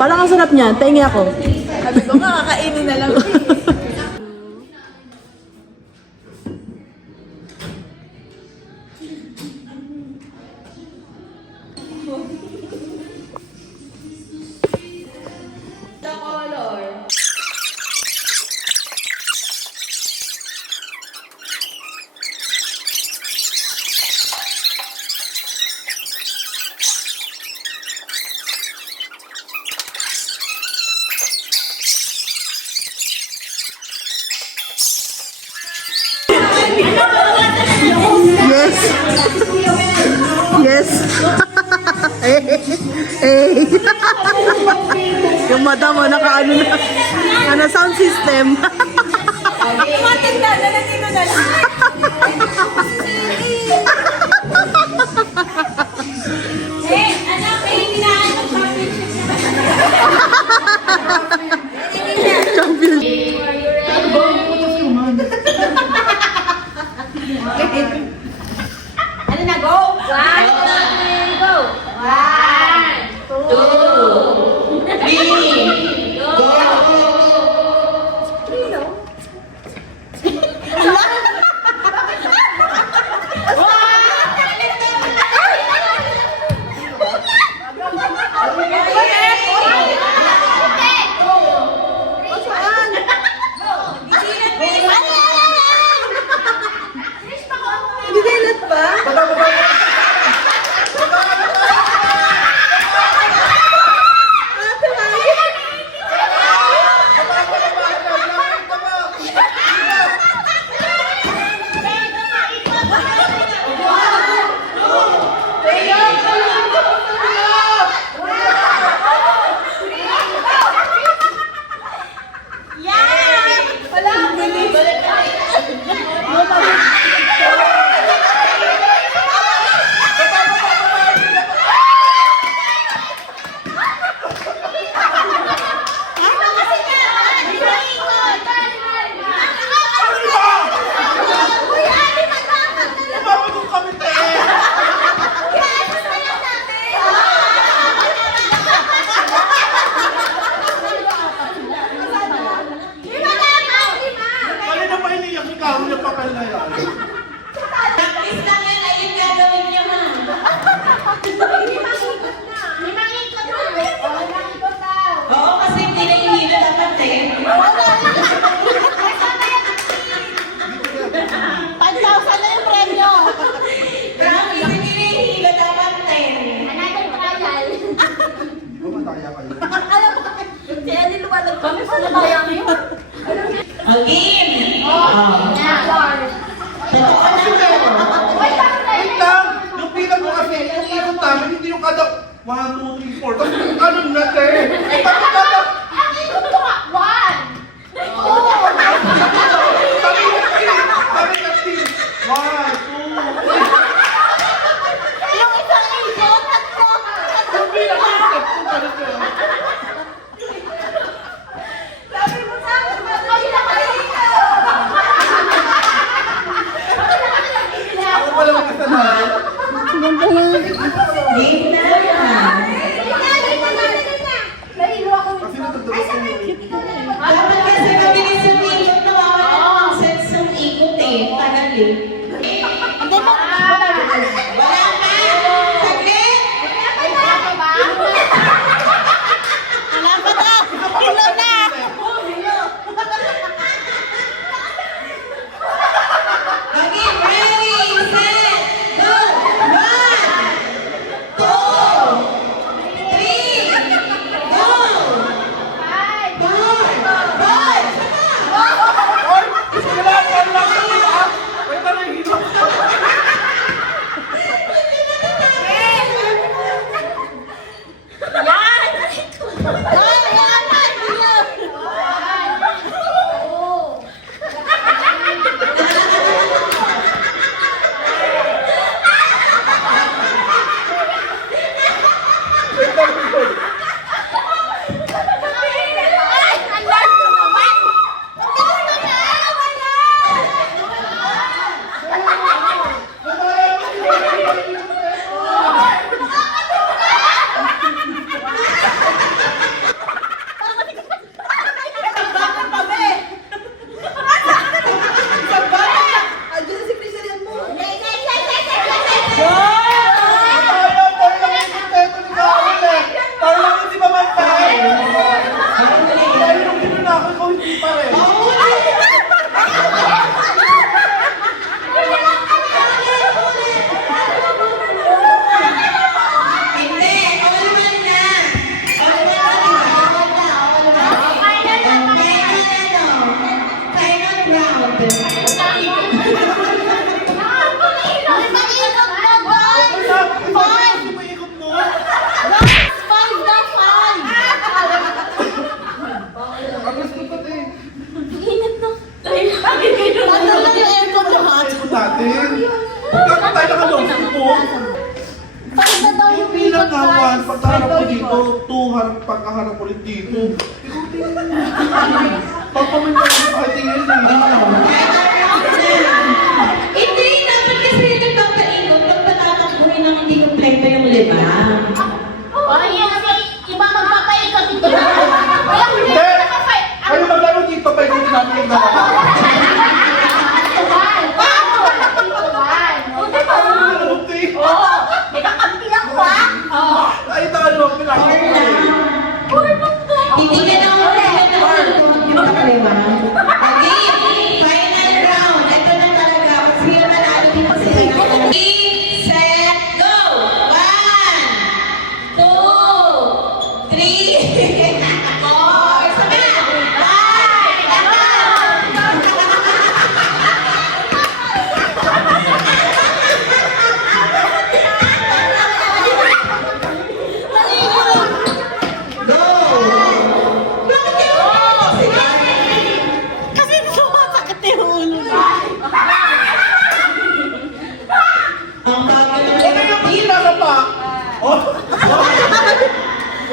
Parang ang sarap niya. Tahingi ako. Sabi ko nga, kakainin na lang. Yes. Yes. Yung madam mo, naka-ano na. Ano, sound system. Matanda na, nandito na lang. Anak, may hinahanap Champion. Ano na, go? One, go! One, two, three, go! Bibilat pa? Wala, bilis. Kali na ba iniyak ikaw? Yung papel na yan. Practice lang yan, ayun gagawin niyo ha. Limang ikot na. Oo, kasi hindi na hinila dapat eh. 5,000 na yung premyo. Promise, hindi na hinila dapat eh. Another trial. Di ba mataya kayo? Si Ellie lumalag kami sa nabayang yun. Again. Wait lang! Yung bilang mo kasi, yung ikot namin, hindi yung kada 1, 2, 3, 4. Tapos ano na, te? Bakit kada? Kami na, team. 1, 2, 3. Yung isang ikot, tatlo. Yung bilang mo, tatlo talaga. Sabi mo sa akin, kayo na kayo. Ako pala magkasanayan. Game na. Dali na. Ayaw, tayo lang yung sustento ni Carol eh. Tayo lang yung si Mamantay. Tayo yung pinunakot ko, hindi pa rin. Hindi, all one na. All one na. Final round. Hindi mo ikot mo. Ang gusto ko din. Ikot natin. Bakit tayo nakalong po? Yung bilang kawan, pagkaharap ko dito, 2 harap pagkaharap ulit dito. Pagpaminta ko sa tingin Hindi, dapat kasi ito papaikot pag patatakbuhin ng hindi kompleto yung lima. Hindi! Kayo maglaro dito, pa ikutin namin yung dalawa. Ay, talo, pinakita ko. Titignan ang ulit. Di ba kalima? Okay, final round. Ito na talaga. Kung sino manalo dito sila. 3, set, go! 1, 2, 3, 4, sabi na! 5, go! Bakit kayo sila? Kasi sumasakit yung ulo niya. Ang bagal ng Ano yung mahina ka pa? Oh!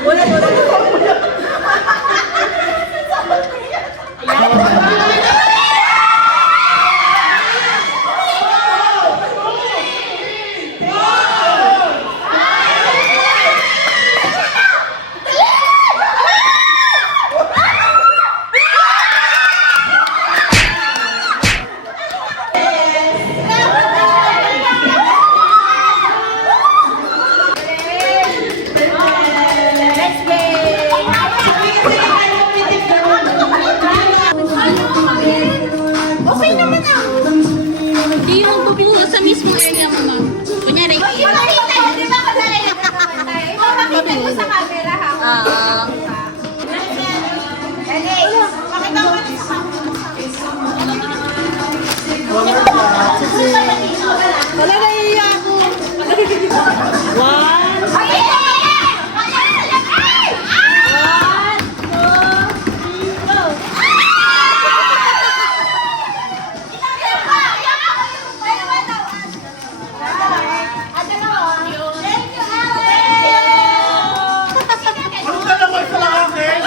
Wala. Okay naman ah. Hindi yung pupunta sa mismo area mo, ma'am. Kunyari. Di ba ka na rin nakakamantay? Makita mo sa camera ha. Dali. Makita mo na sa Wala, naiiya ako. One. Ano ka naman isa lang akin?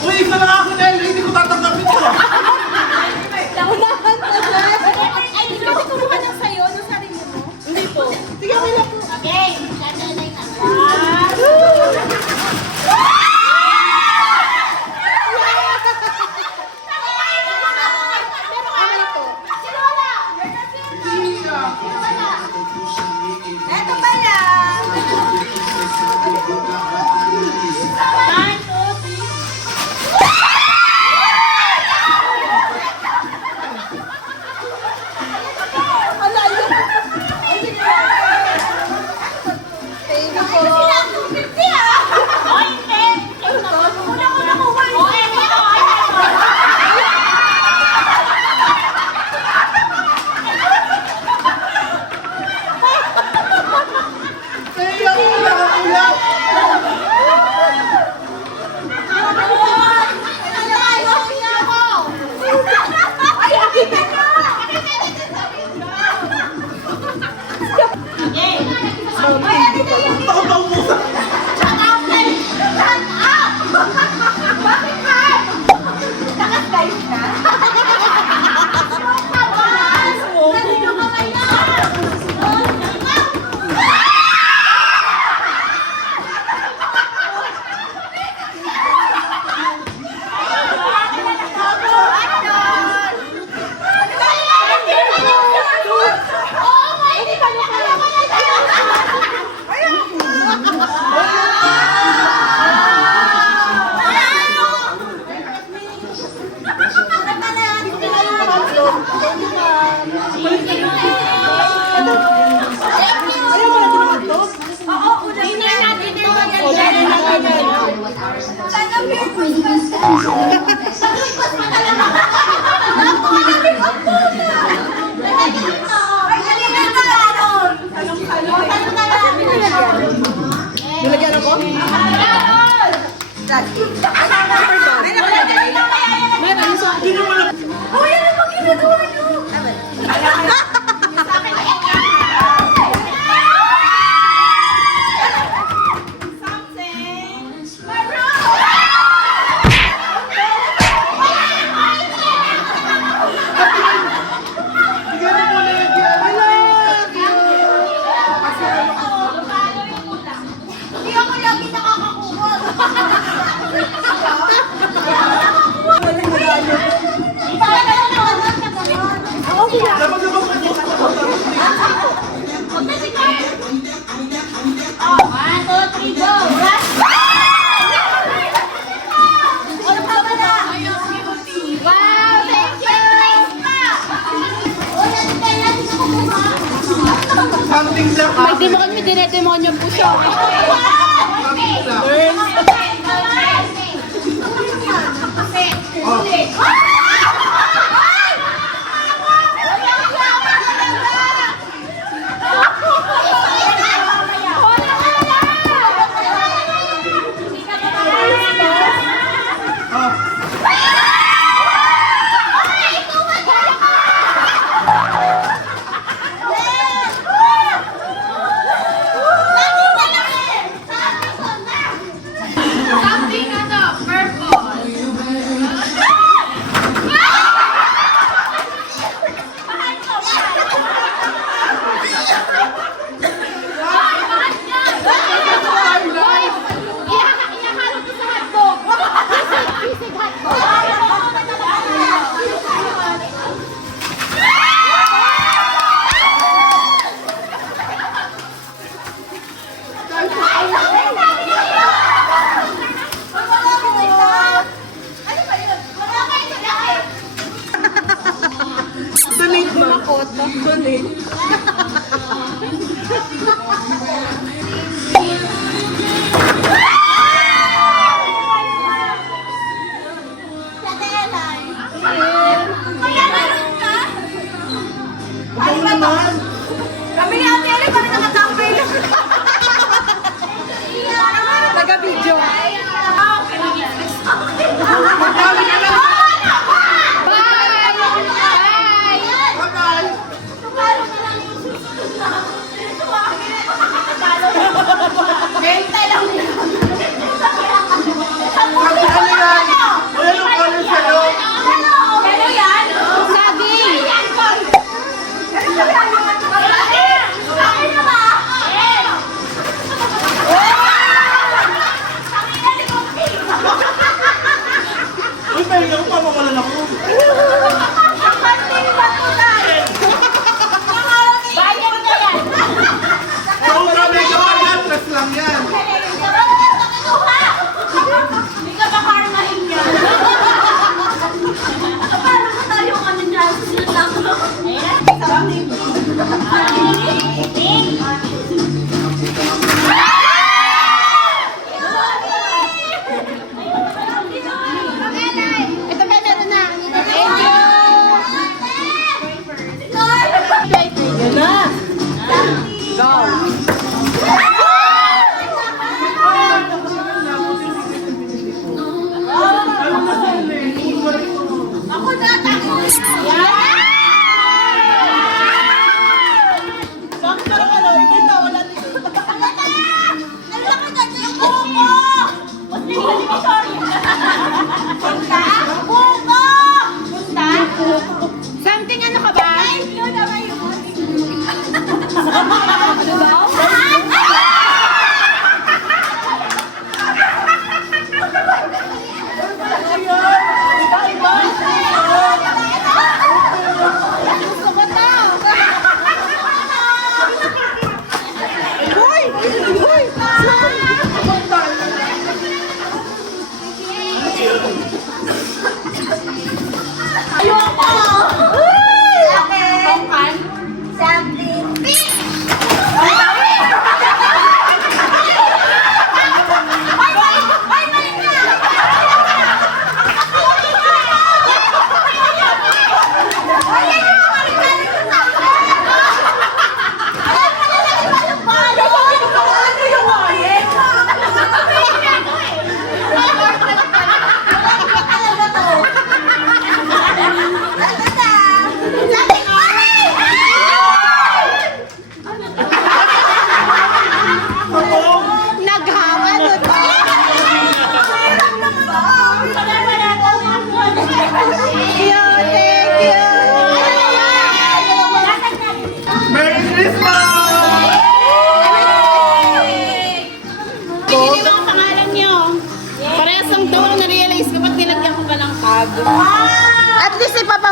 Uy, isa lang ako dahil hindi ko tatanggapin to. Naunahan na siya. Ay, hindi kasi kumuha ng sayo, ng sarili mo. Hindi po. Sige, okay lang po. Okay, dadalay na. Ito pala! Thank you po. Kaya ako nakakulap. Ako pa umusa. Dinner na, dinner na. O, dito na agad. Nilagyan ako? Meron sa akin. Something lang. May dinedemonyo po siya. Donate mo ako. Donate. Ano naman? Kami nga, Ate, kami nakatambay lang. Taga-video. Benta lang nila. Ano yan? Wala nung color sa'yo. Ano yan? Saging. Uy, may lang pamamalan ako. Oo, grabe ka pa yan. Press lang yan. Hindi ka ba karmahin yan? Paano ka tayo ano dyan? Ito ba, ito na. Yan na. Go. Ako na, tako. Bakit ka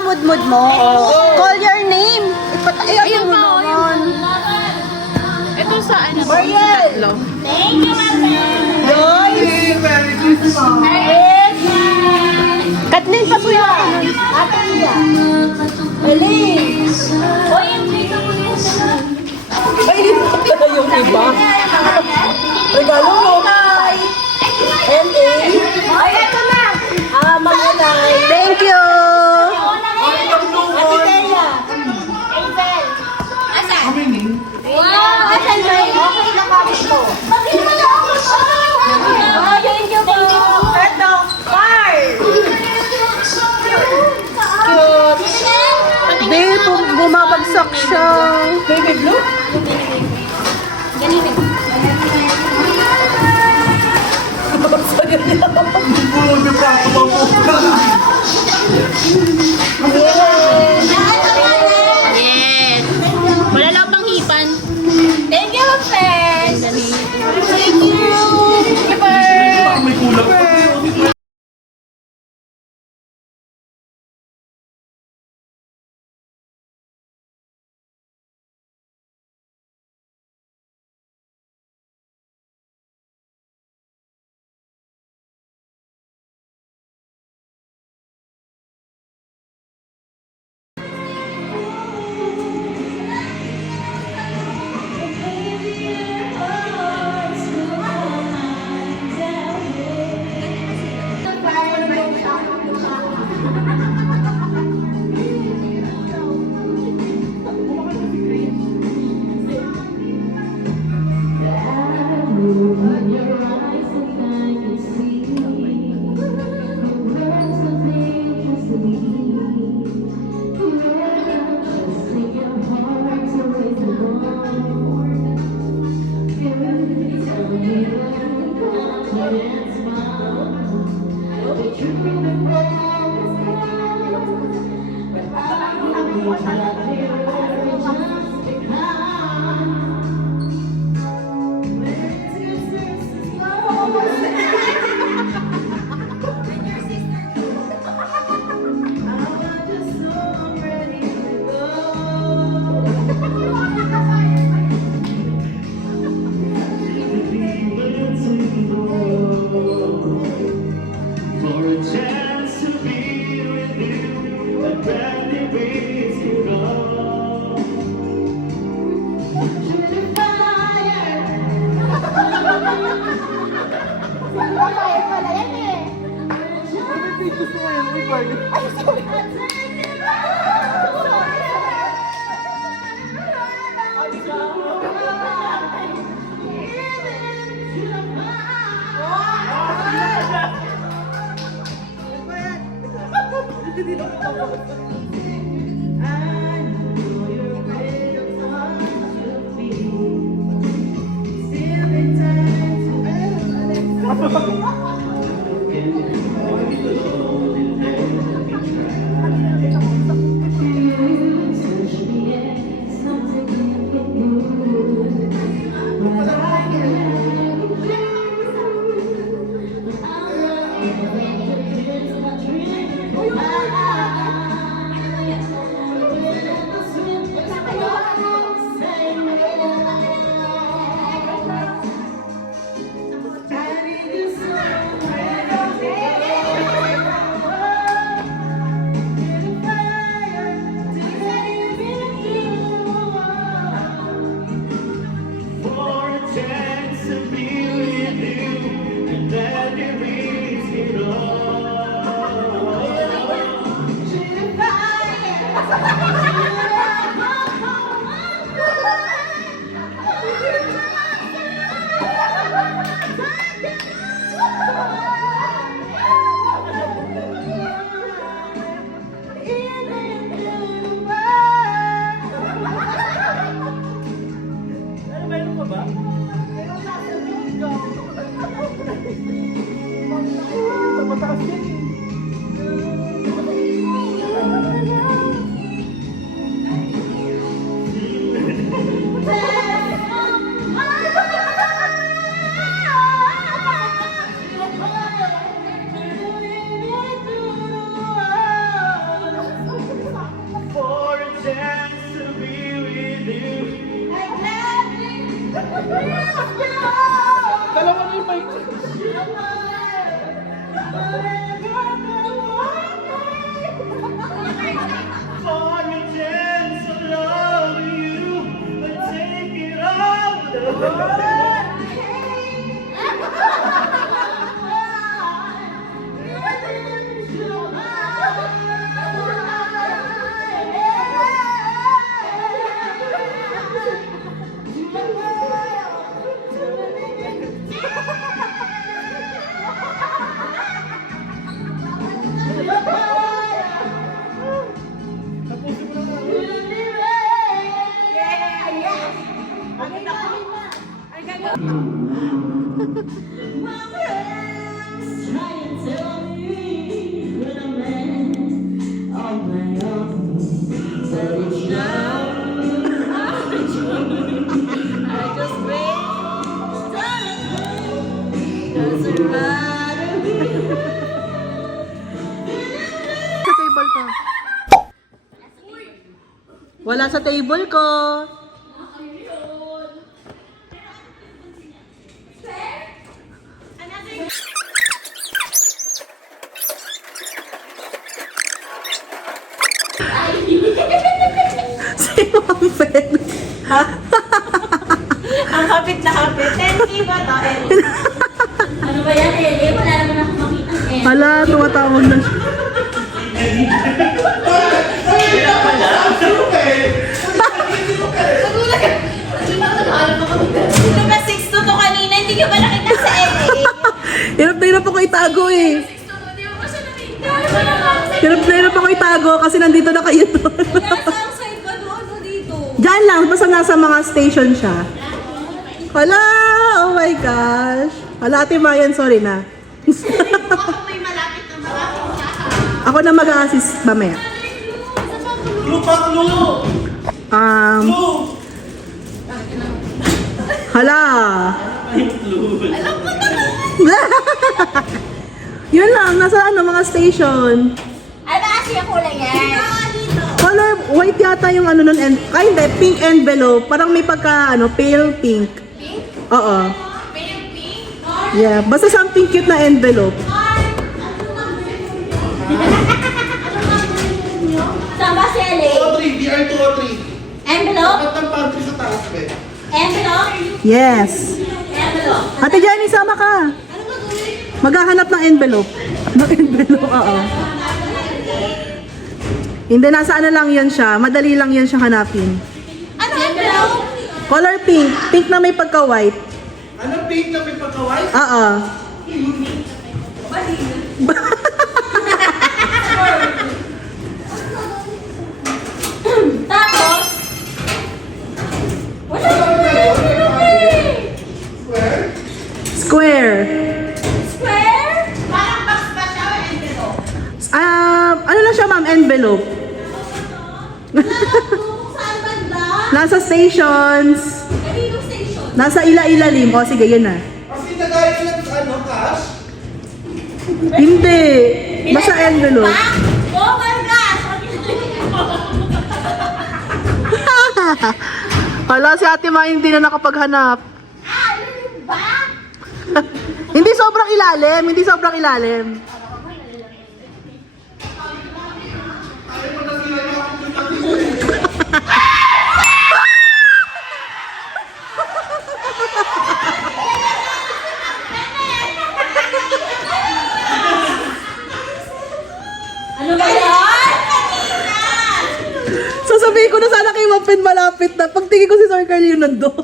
mudmud mo. Call your name. Ayun mo pa, naman. Ito sa ano? Mariel. Tatlo. Thank you, Mama. Joyce. Merry Christmas! Kathleen, pasuya ako nun. Ate Lia. Elise. Oy, ang big ako yun. Ay, ito yung iba. Regalo mo. N.A. Oy, ito na. Mangunay. Thank you. Ate Lia. Hazel. Asan? Wow! Asan ba yun? Okay na kami po. Oh, thank you po. Ito, Carl. Cute. Babe, bumabagsak siya. Baby blue? Ganito. Grabe pa ako mabuka! Yes. Wala lang pang hipan. Thank you, friends. Thank you. May kulang pa. Dalawa na yung mic. On a chance of loving you, I take it all. Sa table ko. Wala sa table ko. Si Ma'am Fen. Ang hapit na hapit. 10K ba to? Ano ba yan, Ellie? Wala naman ako makita. Hala, tumatawag na siya. Ito ba 6 to kanina? Hindi ka ba nakita sa LA? Hirap na hirap ako itago eh. Hirap na hirap ako itago kasi nandito na kayo doon. Nasa side ba doon o dito? Diyan lang, basta nasa mga station siya. Hala, oh my gosh. Hala, Ate Mayan, sorry na. May malapit na malapit. Ako na mag-a-assist mamaya. Clue pa, clue! Clue! Hala. Yun lang, nasa ano, mga station. Ano kasi ang kulay yan? Color white yata yung ano nun, ay hindi, pink envelope. Parang may pagka, ano, pale pink. Pink? Oo. Pale pink? Yeah, basta something cute na envelope. Saan ba si LA? 203, DR203. Envelope? Dapat ng pantry sa taas, be. Envelope? Yes. Envelope. Ate Jenny, sama ka. Maghahanap ng envelope. Ng envelope, oo. Hindi, nasa ano lang yun siya. Madali lang yun siya hanapin. Ano envelope? Color pink. Pink na may pagka-white. Ano pink na may pagkaway? Oo. Tapos? Wala Ano ko na yun? Ano na yun? Square? Square. Square? Parang box ba siya o envelope? Ano na siya, ma'am? Envelope. Saan banda? Nasa stations. Kaninong station? Nasa ila-ilalim. O, sige, yun na. Kasi nagaya lang ano, cash? Hindi. Basta envelope. Oh my gosh! Hala, si Ate Ma hindi na nakapaghanap. Ano yung bag? Hindi sobrang ilalim. Hindi sobrang ilalim. Ayaw mo na sila yung Ano ba yan? Sasabihin ko na sana kay Ma'am Pen malapit na. Pagtingin ko si Sir Carl yun nandun.